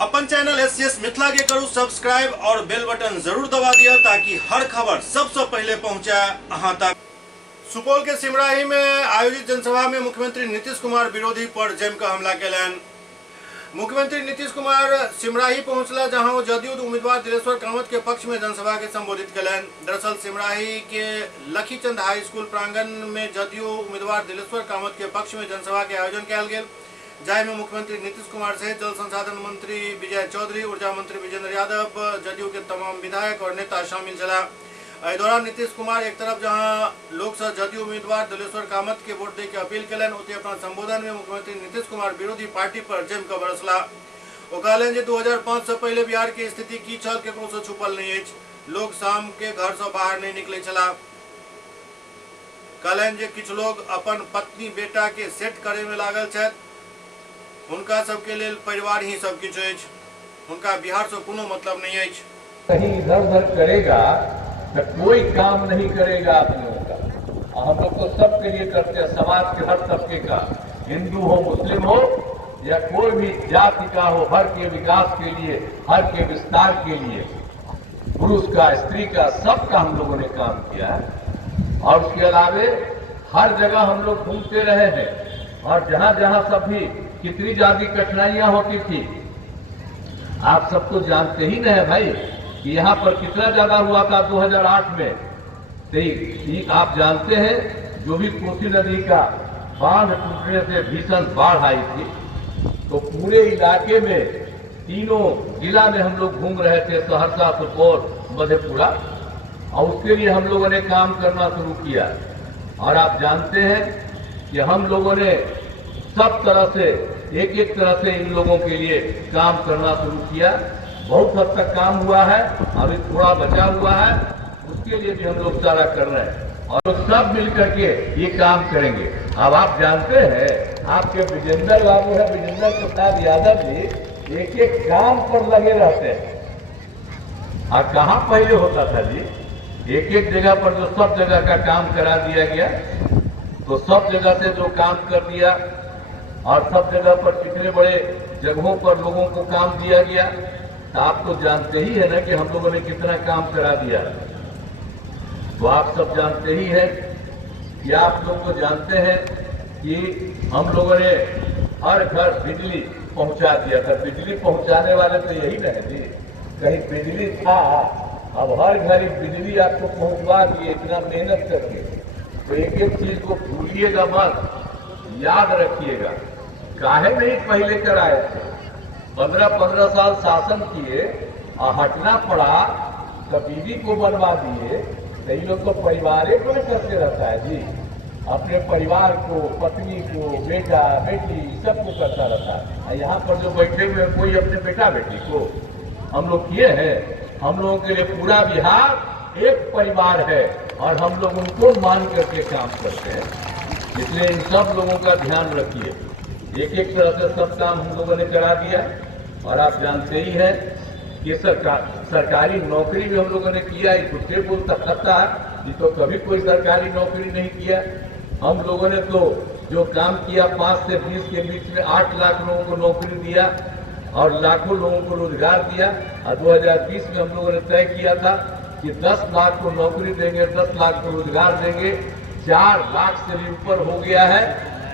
अपन channel SCS Mithila के करू subscribe और बेल बटन जरूर दबा दिया ताकि हर खबर सबसे पहले पहुंचे अहां तक। सुपौल के सिमराही में आयोजित जनसभा में मुख्यमंत्री नीतीश कुमार विरोधी पर जमकर हमला केलन। मुख्यमंत्री नीतीश कुमार सिमराही पहुंचला जहां वो जदयू उम्मीदवार दिलेश्वर कामत के पक्ष में जनसभा के संबोधित केलन। दरअसल सिमराही के लखीचंद हाई स्कूल प्रांगण में जदयू उम्मीदवार दिलेश्वर कामत के पक्ष में जनसभा के आयोजन किया गया, जाय में मुख्यमंत्री नीतीश कुमार सहित जल संसाधन मंत्री विजय चौधरी, ऊर्जा मंत्री विजेंद्र यादव, जदयू के तमाम विधायक और नेता शामिल चला। इस दौरान नीतीश कुमार एक तरफ जहां लोग से जदयू उम्मीदवार दिलेश्वर कामत के वोट दे के अपील कलन, उतने अपना संबोधन में मुख्यमंत्री नीतीश कुमार विरोधी पार्टी पर जमकर बरसला। वो कहलन जे 2005 से पहले बिहार की स्थिति की छल केकरो से छुपल नहीं है, लोग शाम के घर से बाहर नहीं निकले छला। कहलन जे किछु लोग अपन पत्नी बेटा के सेट करे में लागल छथि, उनका सबके लिए परिवार ही सब किछु अछि, उनका बिहार से कोनो मतलब नहीं है। कहीं इधर उधर करेगा तो कोई काम नहीं करेगा आप लोगों का। हम लोग तो सबके लिए करते हैं, समाज के हर तबके का, हिंदू हो मुस्लिम हो या कोई भी जाति का हो, हर के विकास के लिए, हर के विस्तार के लिए, पुरुष का स्त्री का सबका हम लोगों ने काम किया है। और उसके अलावे हर जगह हम लोग घूमते रहे हैं और जहां जहां सब भी कितनी ज्यादा कठिनाइयां होती थी आप सब तो जानते ही नहीं है भाई कि यहाँ पर कितना ज्यादा हुआ था 2008 में। तो आप जानते हैं जो भी कोसी नदी का बांध टूटने से भीषण बाढ़ आई थी तो पूरे इलाके में तीनों जिला में हम लोग घूम रहे थे, सहरसा, सुपौल, मधेपुरा, और उसके लिए हम लोगों ने काम करना शुरू किया। और आप जानते हैं कि हम लोगों ने सब तरह से एक एक तरह से इन लोगों के लिए काम करना शुरू किया। बहुत हद तक काम हुआ है, अभी थोड़ा बचा हुआ है, उसके लिए भी हम लोग सारा कर रहे हैं और लोग सब मिलकर के ये काम करेंगे। अब आप जानते हैं आपके विजेंद्र बाबू है, विजेंद्र प्रसाद यादव जी एक एक काम पर लगे रहते हैं। और कहाँ पहले होता था जी, एक एक जगह पर जो सब जगह का काम करा दिया गया, तो सब जगह से जो काम कर दिया और सब जगह पर कितने बड़े जगहों पर लोगों को काम दिया गया, तो आप तो जानते ही है ना कि हम लोगों ने कितना काम करा दिया। तो आप सब जानते ही हैं कि आप लोग तो जानते हैं कि हम लोगों ने हर घर बिजली पहुंचा दिया था। बिजली पहुंचाने वाले तो यही नहीं थी, कहीं बिजली था, अब हर घर बिजली आपको पहुंचवा दिए इतना मेहनत करके। तो एक एक चीज को भूलिएगा मत, याद रखिएगा। काहे नहीं पहले कराए थे, 15-15 साल शासन किए और हटना पड़ा तो बीवी को बनवा दिए। तो ये लोग तो परिवार को करते रहता है जी, अपने परिवार को, पत्नी को, बेटा बेटी सबको करता रहता है। यहाँ पर जो बैठे हुए कोई अपने बेटा बेटी को हम लोग किए हैं। हम लोगों के लिए पूरा बिहार एक परिवार है और हम लोग उनको मान करके काम करते हैं। इसलिए इन सब लोगों का ध्यान रखिए। एक एक तरह से सब काम हम लोगों ने करा दिया। और आप जानते ही हैं कि सरकारी नौकरी भी हम लोगों ने किया। कुछ बोलता है ये तो कभी कोई सरकारी नौकरी नहीं किया। हम लोगों ने तो जो काम किया 5 से 20 के बीच में 8 लाख लोगों को नौकरी दिया और लाखों लोगों को रोजगार दिया। और 2020 में हम लोगों ने तय किया था कि 10 लाख को नौकरी देंगे, 10 लाख को रोजगार देंगे। 4 लाख से भी ऊपर हो गया है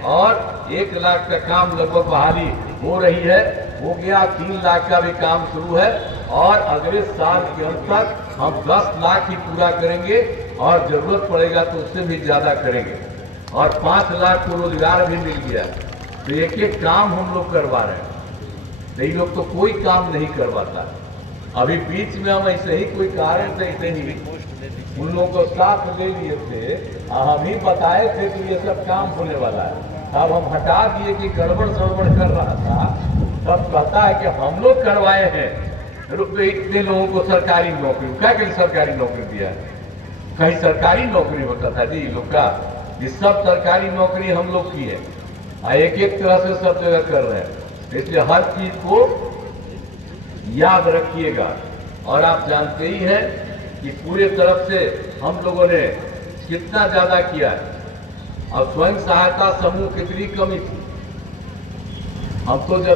और 1 लाख का काम लगभग बहाली हो रही है, हो गया। 3 लाख का भी काम शुरू है और अगले साल के अंत तक हम 10 लाख ही पूरा करेंगे और जरूरत पड़ेगा तो उससे भी ज्यादा करेंगे। और 5 लाख को रोजगार भी मिल गया। तो एक एक काम हम लोग करवा रहे हैं। नहीं लोग तो कोई काम नहीं करवाता। अभी बीच में हम ऐसे ही कोई कारण से ऐसे ही उन लोगों को साथ ले लिए थे, हम ही बताए थे कि ये सब काम होने वाला है। अब हम हटा दिए कि गड़बड़ सड़बड़ कर रहा था, तब कहता है कि हम लोग करवाए हैं। इतने लोगों को सरकारी नौकरी, क्या कहीं सरकारी नौकरी दिया है? कहीं सरकारी नौकरी होता था जी लोग का? ये सब सरकारी नौकरी हम लोग की है। एक एक तरह से सब जगह कर रहे हैं। इसलिए हर चीज को याद रखिएगा। और आप जानते ही हैं कि पूरे तरफ से हम लोगों ने कितना ज्यादा किया है। और स्वयं सहायता समूह कितनी कमी थी, हम तो जब